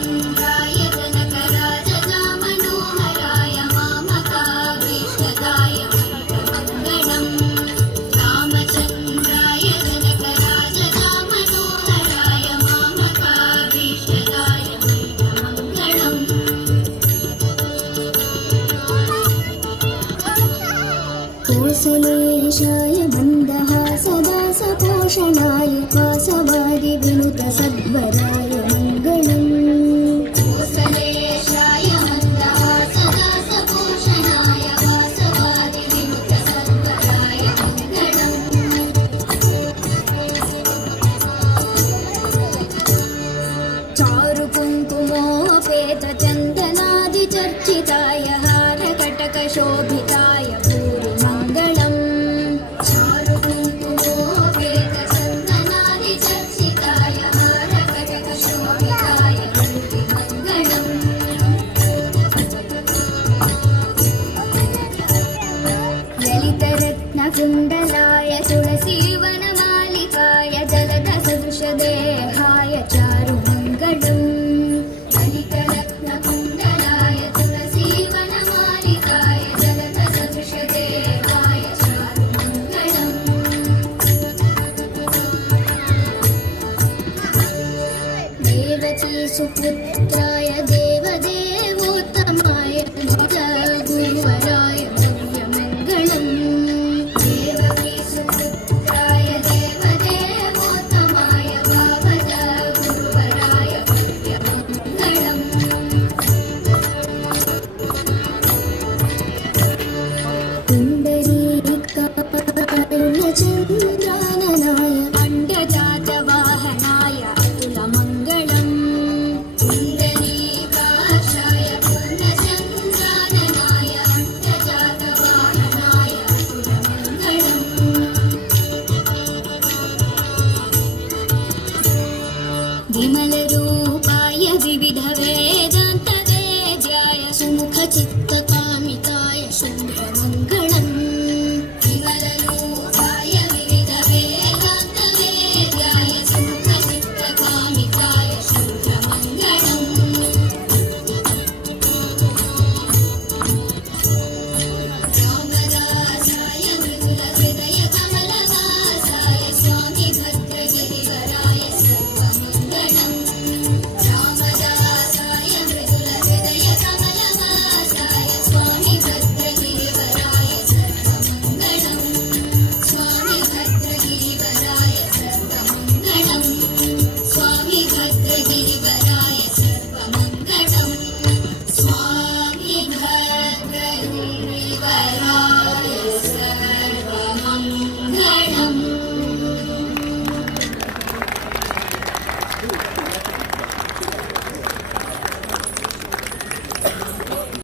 रामचन्द्राय जनकराजगा मनोहराय मामकाभीष्टदाय मङ्गलम् रामचन्द्राय जनकराजगा मनोहराय मामकाभीष्टदाय मङ्गलम् कौसलेशाय मन्दहासदासपोषणाय वासवादि विनुत सद्वराय मङ्गलम् कौसलेशाय मन्दहासदासपोषणाय वासवादि विनुत सद्वराय मङ्गलम् चारु कुङ्कुमोपेत चन्दनादिचर्चिताय हारकटकशोभिताय कुण्डलाय तुलसीवनमालिकाय जलदसदृशदेहाय चारुमङ्गलम् ललितरत्नकुण्डलाय तुलसीवनमालिकाय जलदसदृशदेहाय चारुमङ्गलम् देवकी सुपुत्राय देवदेवोत्तमाय गुरुवराय भव्यमङ्गलम् चन्द्राननाय अण्डजातवाहनाय अतुलमङ्गलम् पुण्डरीकाक्षाय पूर्णचन्द्राननाय अण्डजातवाहनाय अतुलमङ्गलम् विमलरूपाय विविधवेदान्तवेद्याय सुमुखचित्तकामिकाय शुभमङ्गलम् Bye.